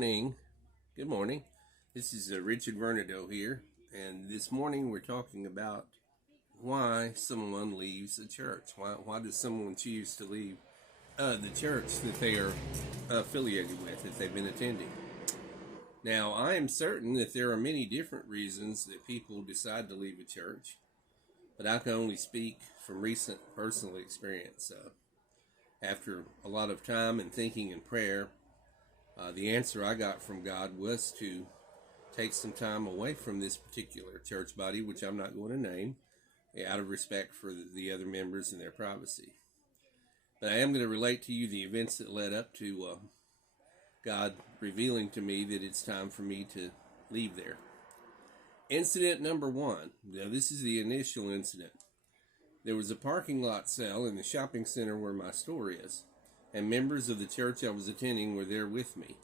morning. Good morning. This is Richard Vernadeau here, and this morning we're talking about why someone leaves a church. Why does someone choose to leave the church that they are affiliated with, that they've been attending? Now, I am certain that there are many different reasons that people decide to leave a church, but I can only speak from recent personal experience. After a lot of time and thinking and prayer, the answer I got from God was to take some time away from this particular church body, which I'm not going to name, out of respect for the other members and their privacy. But I am going to relate to you the events that led up to God revealing to me that it's time for me to leave there. Incident number one. Now, this is the initial incident. There was a parking lot sale in the shopping center where my store is, and members of the church I was attending were there with me.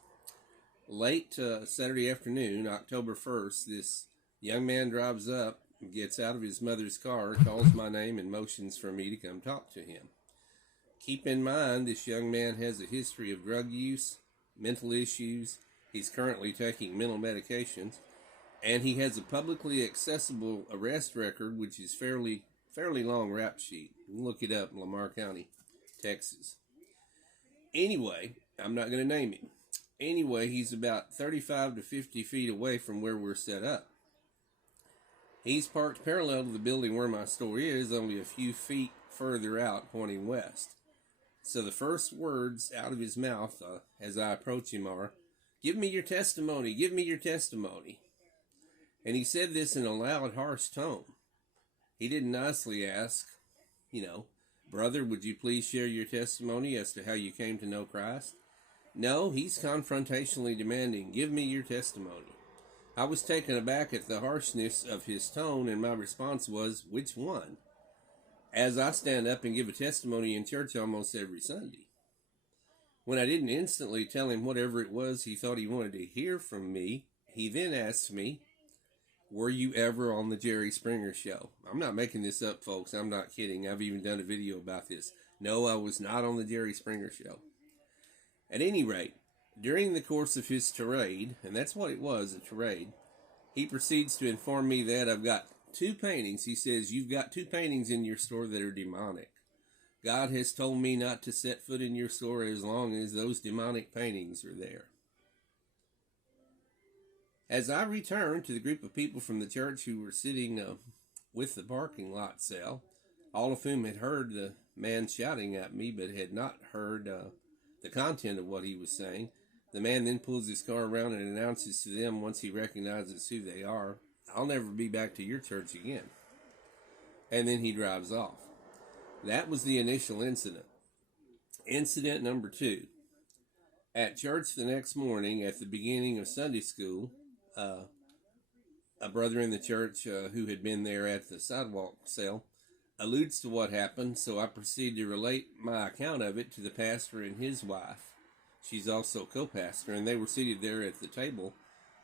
Late Saturday afternoon, October 1st, this young man drives up, gets out of his mother's car, calls my name, and motions for me to come talk to him. Keep in mind, this young man has a history of drug use, mental issues. He's currently taking mental medications, and he has a publicly accessible arrest record, which is fairly long rap sheet. You can look it up in Lamar County, Texas. Anyway, I'm not going to name him. Anyway, he's about 35 to 50 feet away from where we're set up. He's parked parallel to the building where my store is, only a few feet further out, pointing west. So the first words out of his mouth as I approach him are, "Give me your testimony, give me your testimony." And he said this in a loud, harsh tone. He didn't nicely ask, "Brother, would you please share your testimony as to how you came to know Christ?" No, he's confrontationally demanding, "Give me your testimony." I was taken aback at the harshness of his tone, and my response was, "Which one?" As I stand up and give a testimony in church almost every Sunday. When I didn't instantly tell him whatever it was he thought he wanted to hear from me, he then asked me, "Were you ever on the Jerry Springer show?" I'm not making this up, folks. I'm not kidding. I've even done a video about this. No, I was not on the Jerry Springer show. At any rate, during the course of his tirade, and that's what it was, a tirade, he proceeds to inform me that I've got two paintings. He says, "You've got two paintings in your store that are demonic. God has told me not to set foot in your store as long as those demonic paintings are there." As I returned to the group of people from the church who were sitting with the parking lot sale, all of whom had heard the man shouting at me but had not heard the content of what he was saying, the man then pulls his car around and announces to them, once he recognizes who they are, "I'll never be back to your church again." And then he drives off. That was the initial incident. Incident number two. At church the next morning, at the beginning of Sunday school, a brother in the church who had been there at the sidewalk sale alludes to what happened, so I proceed to relate my account of it to the pastor and his wife. She's also co-pastor, and they were seated there at the table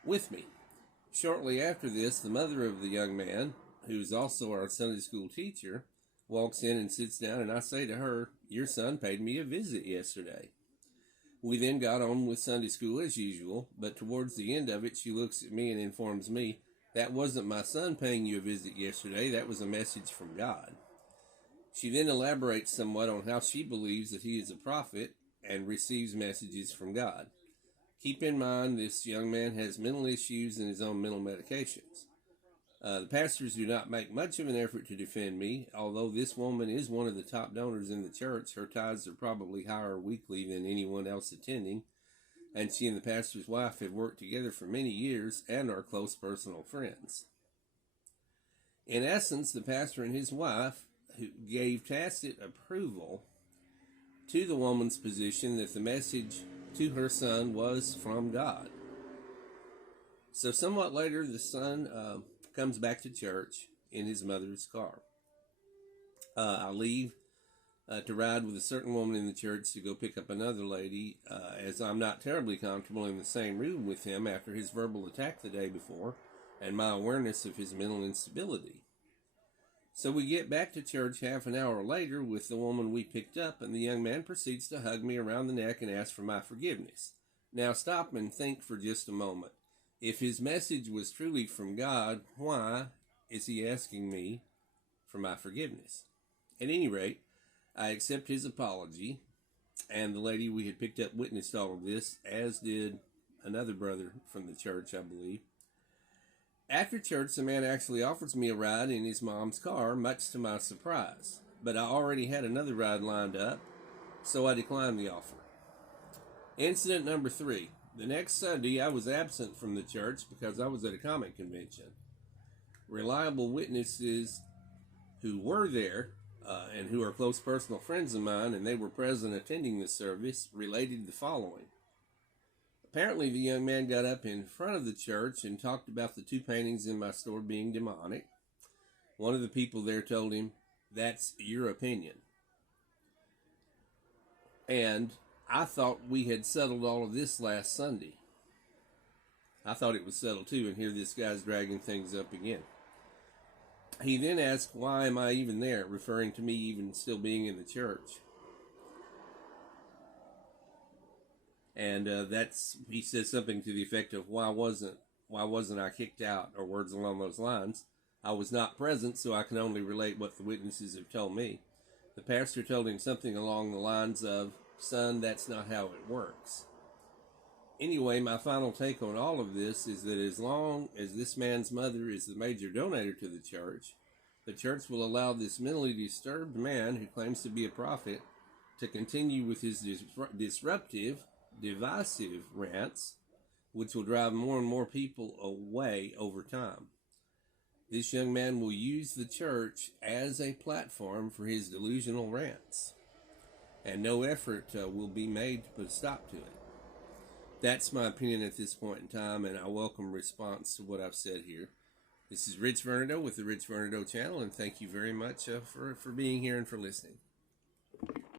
with me. Shortly after this, the mother of the young man, who's also our Sunday school teacher, walks in and sits down, and I say to her, "Your son paid me a visit yesterday." We then got on with Sunday school as usual, but towards the end of it, she looks at me and informs me, "That wasn't my son paying you a visit yesterday, that was a message from God." She then elaborates somewhat on how she believes that he is a prophet and receives messages from God. Keep in mind, this young man has mental issues and his own mental medications. The pastors do not make much of an effort to defend me. Although this woman is one of the top donors in the church, her tithes are probably higher weekly than anyone else attending, and she and the pastor's wife have worked together for many years and are close personal friends. In essence, the pastor and his wife who gave tacit approval to the woman's position that the message to her son was from God. So somewhat later, the son comes back to church in his mother's car. I leave to ride with a certain woman in the church to go pick up another lady, as I'm not terribly comfortable in the same room with him after his verbal attack the day before and my awareness of his mental instability. So we get back to church half an hour later with the woman we picked up, and the young man proceeds to hug me around the neck and ask for my forgiveness. Now stop and think for just a moment. If his message was truly from God, why is he asking me for my forgiveness? At any rate, I accept his apology, and the lady we had picked up witnessed all of this, as did another brother from the church, I believe. After church, the man actually offers me a ride in his mom's car, much to my surprise. But I already had another ride lined up, so I declined the offer. Incident number 3. The next Sunday, I was absent from the church because I was at a comic convention. Reliable witnesses who were there and who are close personal friends of mine, and they were present attending the service, related the following. Apparently, the young man got up in front of the church and talked about the 2 paintings in my store being demonic. One of the people there told him, "That's your opinion." And I thought we had settled all of this last Sunday. I thought it was settled too, and here this guy's dragging things up again. He then asked, "Why am I even there?" referring to me even still being in the church. And he says something to the effect of, why wasn't I kicked out, or words along those lines. I was not present, so I can only relate what the witnesses have told me. The pastor told him something along the lines of, "Son, that's not how it works." Anyway, my final take on all of this is that as long as this man's mother is the major donator to the church will allow this mentally disturbed man who claims to be a prophet to continue with his disruptive, divisive rants, which will drive more and more people away over time. This young man will use the church as a platform for his delusional rants, and no effort will be made to put a stop to it. That's my opinion at this point in time, and I welcome response to what I've said here. This is Rich Vernadeau with the Rich Vernadeau channel, and thank you very much for being here and for listening.